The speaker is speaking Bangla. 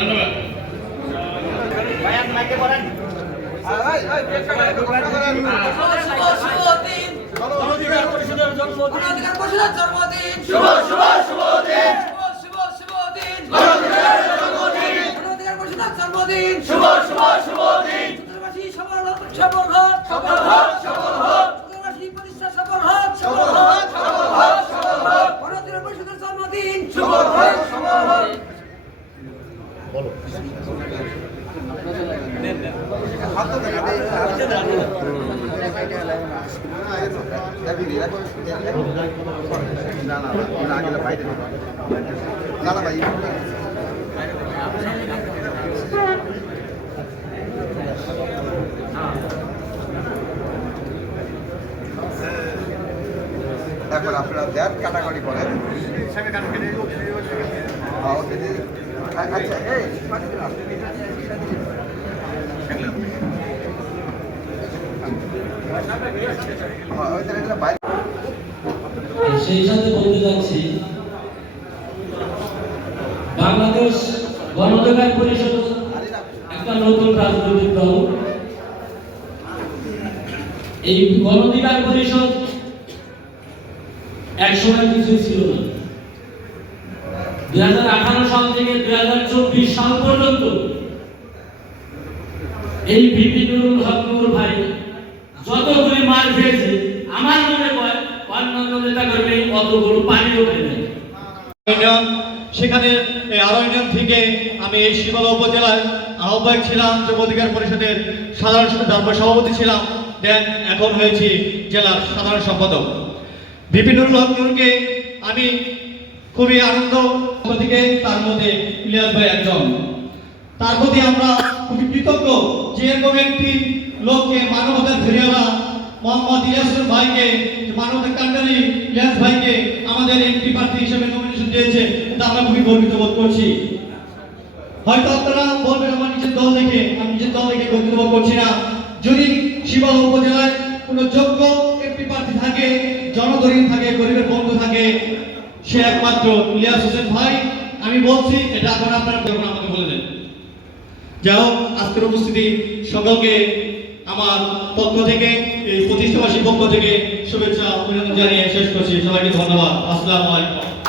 ধন্যবাদ জন্মদিন অধিকার পরিষদের জন্মদিন শুভ শুভ শুভ দিন শুভ শুভ দিন জন্মদিন অধিকার পরিষদের জন্মদিন শুভ শুভ শুভ দিন সফল হোক সফল হোক সফল হোক সফল হোক প্রতিষ্ঠা সফল হোক সফল হোক সফল হোক সফল হোক জন্মদিন শুভ হোক সফল হোক না না ভাই এখন আপনারা দেন কাটাকাটি করেন সেই সাথে বলতে বাংলাদেশ গণঅধিকার পরিষদ একটা নতুন রাজনৈতিক দল। এই গণঅধিকার পরিষদ একসময় কিছু ছিল না। দুই হাজার আঠারো সাল থেকে দুই হাজার চব্বিশ সাল পর্যন্ত এই ভিপি নুরুল হক নুর ভাই যতগুলি মার খেয়েছে, আমার মনে হয় অন্যান্য নেতা কর্মী অতগুলো পানিও নেয় সেখানে আরও ইউনিয়ন থেকে আমি এই শিবালা উপজেলায় আহ্বায়ক ছিলাম, যুব অধিকার পরিষদের সাধারণ সভাপতি ছিলাম, দেন এখন হয়েছি জেলার সাধারণ সম্পাদক। বিপিনুরুল হক নুরকে আমি খুবই আনন্দ থেকে তার মধ্যে ইলিয়াস ভাই একজন। তার প্রতি আমরা খুবই কৃতজ্ঞ। যে এরকম একটি লোককে, মানবতার ফেরিওয়ালা মোহাম্মদ ইলিয়াসুর ভাইকে মানবতার কান্ডারি ইলিয়াস ভাইকে আমাদের এমপি প্রার্থী হিসেবে নমিনেশন দিয়েছে তা আমরা খুবই গর্বিত বোধ করছি। হয়তো আপনারা বলবেন, আমার নিজের দল দেখে, আমি নিজের দল দেখে গর্বিত বোধ করছি না। যদি শিবাল উপজেলায় কোনো যোগ্য এমপি প্রার্থী থাকে জনগণীন থাকে, গরিবের বন্ধু সে একমাত্র ইলিয়াস হোসেন ভাই। আমি বলছি, এটা এখন আপনারা যখন আমাকে বলে দেন। যাই হোক, আজকের উপস্থিতি সকলকে আমার পক্ষ থেকে, এই প্রতিষ্ঠাবাসীর পক্ষ থেকে শুভেচ্ছা, অভিনন্দন জানিয়ে শেষ করছি। সবাইকে ধন্যবাদ। আসসালামু আলাইকুম।